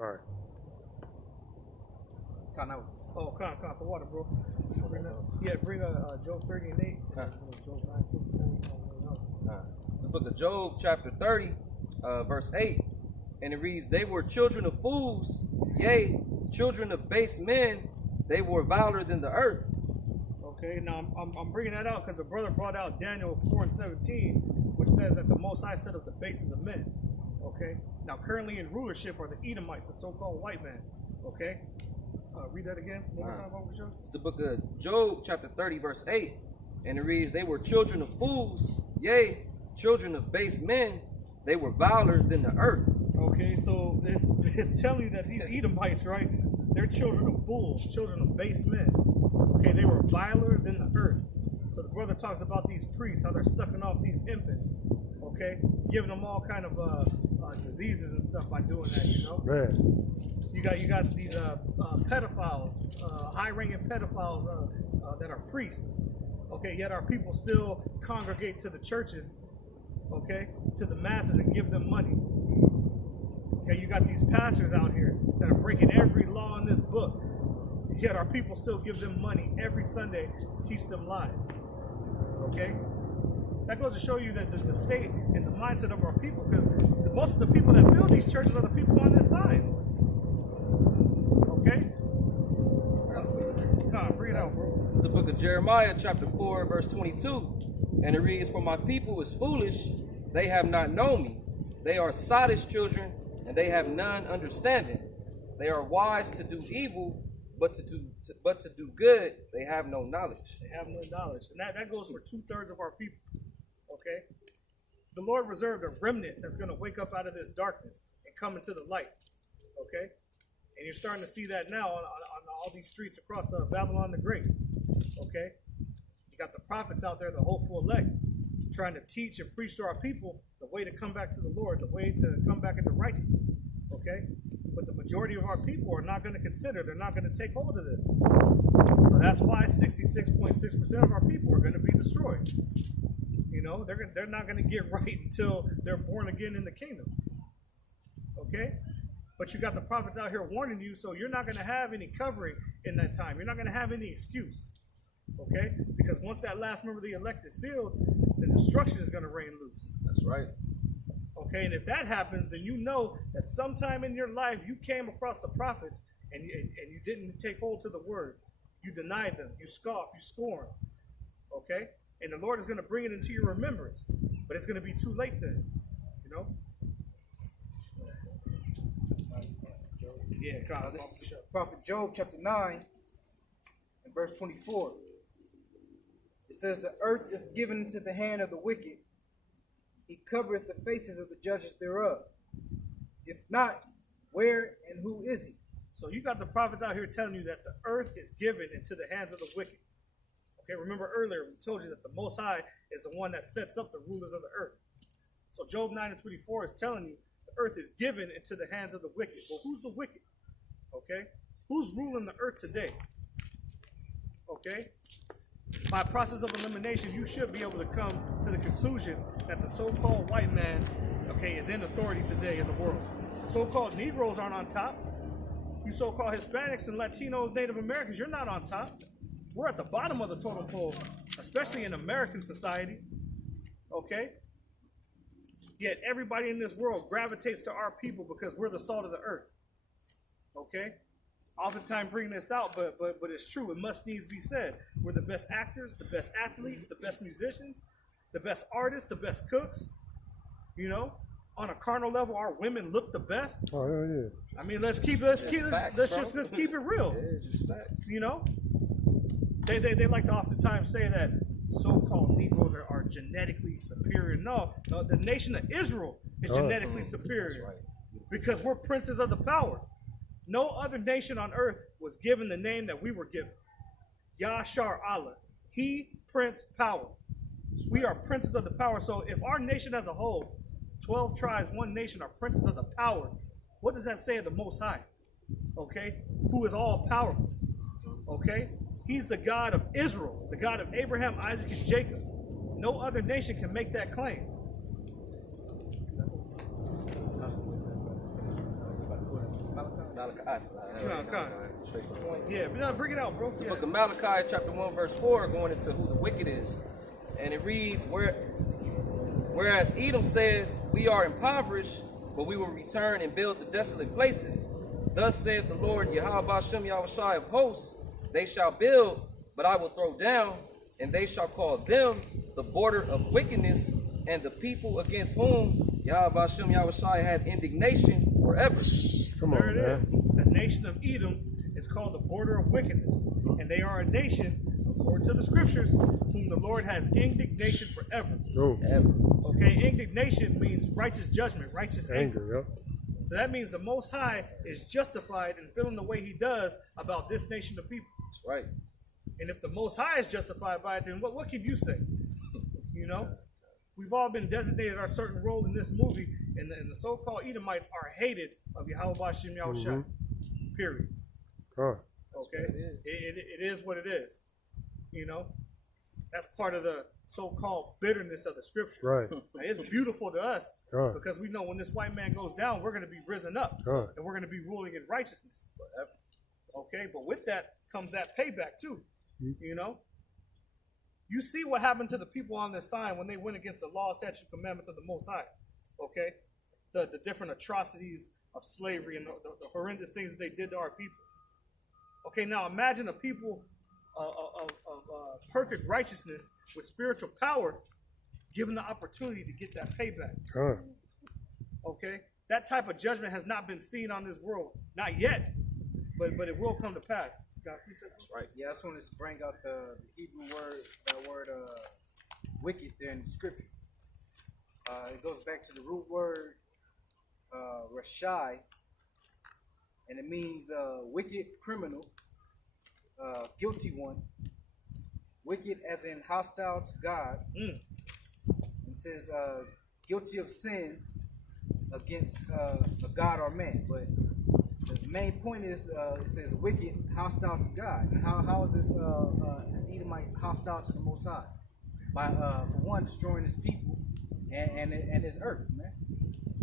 All right. Con for water, bro. Bring Job 30 and 8. Job 9. It's the book of Job, chapter 30, verse 8. And it reads, they were children of fools, yea, children of base men, they were viler than the earth. Okay, now I'm bringing that out because the brother brought out Daniel 4 and 17, which says that the Most High set up the bases of men. Okay, now currently in rulership are the Edomites, the so-called white man. Okay, read that again. It's the book of Job, chapter 30, verse 8. And it reads, they were children of fools, yea, children of base men, they were viler than the earth. Okay, so it's telling you that these Edomites, right, they're children of fools, children of base men. Okay, they were viler than the earth. So the brother talks about these priests, how they're sucking off these infants, okay, giving them all kind of diseases and stuff by doing that, you know. Right. You got these pedophiles, high-ranking pedophiles that are priests. Okay, yet our people still congregate to the churches, okay, to the masses and give them money. Okay, you got these pastors out here that are breaking every law in this book, yet our people still give them money every Sunday to teach them lies. Okay, that goes to show you that the state and the mindset of our people, because most of the people that build these churches are the people on this side. Okay, come on, bring it out, bro. It's the book of Jeremiah, chapter 4, verse 22. And it reads, for my people is foolish, they have not known me. They are sottish children, and they have none understanding. They are wise to do evil, but to do good, they have no knowledge. They have no knowledge. And that goes for 2/3 of our people. Okay? The Lord reserved a remnant that's going to wake up out of this darkness and come into the light. Okay? And you're starting to see that now on all these streets across Babylon the Great. Okay? You got the prophets out there, the hopeful elect, trying to teach and preach to our people the way to come back to the Lord, the way to come back into righteousness. Okay? But the majority of our people are not going to consider, they're not going to take hold of this. So that's why 66.6% of our people are going to be destroyed. You know, they're not going to get right until they're born again in the kingdom. Okay? But you got the prophets out here warning you, so you're not going to have any covering in that time. You're not going to have any excuse. Okay? Because once that last member of the elect is sealed, then destruction is going to reign loose. That's right. Okay, and if that happens, then you know that sometime in your life you came across the prophets and you didn't take hold to the word. You denied them. You scoffed. You scorned. Okay? And the Lord is going to bring it into your remembrance. But it's going to be too late then. You know? Yeah, God. This is Prophet Job chapter 9 and verse 24. It says, the earth is given into the hand of the wicked. He covereth the faces of the judges thereof. If not, where and who is he? So you got the prophets out here telling you that the earth is given into the hands of the wicked. Okay, remember earlier we told you that the Most High is the one that sets up the rulers of the earth. So Job 9 and 24 is telling you the earth is given into the hands of the wicked. Well, who's the wicked? Okay, who's ruling the earth today? Okay, by process of elimination, you should be able to come to the conclusion that the so-called white man, okay, is in authority today in the world. The so-called Negroes aren't on top. You so-called Hispanics and Latinos, Native Americans, you're not on top. We're at the bottom of the totem pole, especially in American society. Okay? Yet everybody in this world gravitates to our people because we're the salt of the earth. Okay? Oftentimes bring this out, but it's true. It must needs be said. We're the best actors, the best athletes, the best musicians, the best artists, the best cooks. You know, on a carnal level, our women look the best. Oh yeah. I mean, let's keep it real. Yeah, just facts. You know, they like to oftentimes say that so-called Negroes are genetically superior. No, the nation of Israel is genetically superior, right, because we're princes of the power. No other nation on earth was given the name that we were given. Yashar Allah. He, Prince, Power. We are princes of the power. So if our nation as a whole, 12 tribes, one nation, are princes of the power, what does that say of the Most High? Okay? Who is all powerful? Okay? He's the God of Israel, the God of Abraham, Isaac, and Jacob. No other nation can make that claim. Malachi. Straight from the point. Yeah, but no, bring it out, bro. The book of Malachi, chapter 1, verse 4, going into who the wicked is. And it reads, whereas Edom said, we are impoverished, but we will return and build the desolate places. Thus saith the Lord, Yahweh Bashem Yahushai of hosts, they shall build, but I will throw down, and they shall call them the border of wickedness, and the people against whom Yahweh Bashem Yahushai had indignation forever. There it is. The nation of Edom is called the border of wickedness, and they are a nation, according to the scriptures, whom the Lord has indignation forever. Ever. Okay, indignation means righteous judgment, righteous anger. Yep. So that means the Most High is justified in feeling the way He does about this nation of people. That's right. And if the Most High is justified by it, then what can you say? You know, we've all been designated our certain role in this movie, and the so-called Edomites are hated of Yahweh Bashem Yahushai. Period. Okay, it is what it is. You know, that's part of the so-called bitterness of the scriptures. Right. Now, it's beautiful to us because we know when this white man goes down, we're going to be risen up and we're going to be ruling in righteousness. Okay, but with that comes that payback too. You know, you see what happened to the people on this side when they went against the law, statutes, and commandments of the Most High. Okay, the different atrocities of slavery and the horrendous things that they did to our people. Okay, now imagine a people of perfect righteousness with spiritual power given the opportunity to get that payback. Okay, that type of judgment has not been seen on this world, not yet, but it will come to pass. God, that's right. Yeah, I just wanted to bring out the Hebrew word, that word wicked there in the scripture. It goes back to the root word rashai, and it means wicked, criminal, guilty one. Wicked as in hostile to God. It says guilty of sin against a God or man. But the main point is it says wicked, hostile to God. And how is this Edomite hostile to the Most High? By for one, destroying his people and his earth, man.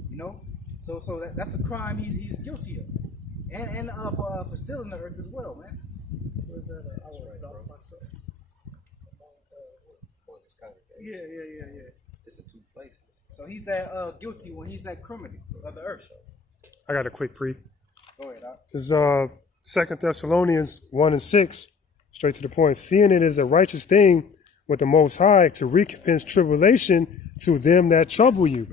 You know, so that's the crime he's guilty of, and for stealing the earth as well, man. Where's that? I will exalt myself. Yeah. It's in two places. So he's that guilty one. He's that criminal of the earth. I got a quick pre. Go ahead, Doc. This is 2 Thessalonians 1:6, straight to the point. Seeing it is a righteous thing with the Most High to recompense tribulation to them that trouble you.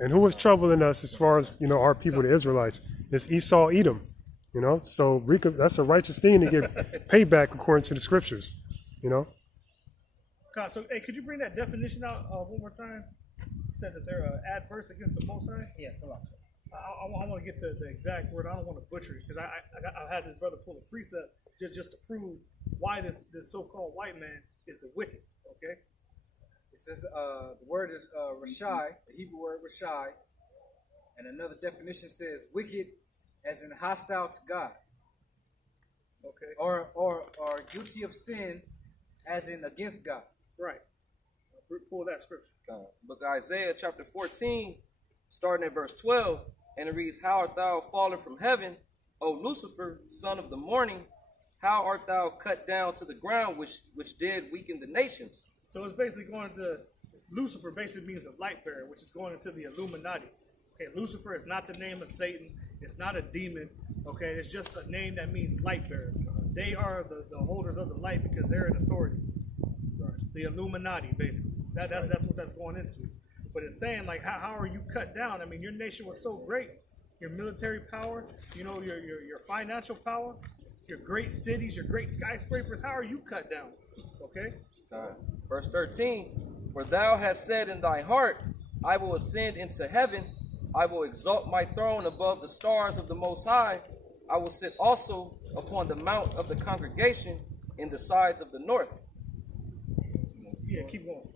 And who is troubling us as far as, our people, the Israelites? It's Esau, Edom. So that's a righteous thing to get payback according to the scriptures. God, so, hey, could you bring that definition out one more time? You said that they're adverse against the Most High? Yes, a lot. I want to get the exact word. I don't want to butcher it because I had this brother pull a precept just to prove why this so-called white man is the wicked. Okay. It says the word is rashai, the Hebrew word rashai, and another definition says wicked, as in hostile to God. Okay. Or guilty of sin, as in against God. Right. Pull that scripture. Book of Isaiah chapter 14, starting at verse 12, and it reads, "How art thou fallen from heaven, O Lucifer, son of the morning? How art thou cut down to the ground, which did weaken the nations?" So it's basically going to Lucifer. Basically means the light bearer, which is going into the Illuminati. Okay, Lucifer is not the name of Satan. It's not a demon. Okay, it's just a name that means light bearer. They are the holders of the light because they're in authority. The Illuminati, basically. That's what that's going into. But it's saying, like, how are you cut down? I mean, your nation was so great. Your military power, your financial power, your great cities, your great skyscrapers. How are you cut down? Okay? Verse 13, "For thou hast said in thy heart, I will ascend into heaven. I will exalt my throne above the stars of the Most High. I will sit also upon the mount of the congregation in the sides of the north. Yeah, keep going.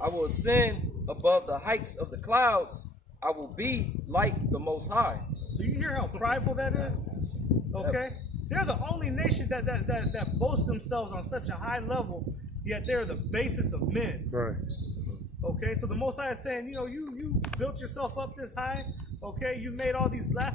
I will ascend above the heights of the clouds. I will be like the Most High." So you hear how prideful that is? Okay? They're the only nation that boasts themselves on such a high level, yet they're the basis of men. Right. Okay, so the Most High is saying, you built yourself up this high. Okay, you made all these blasphemous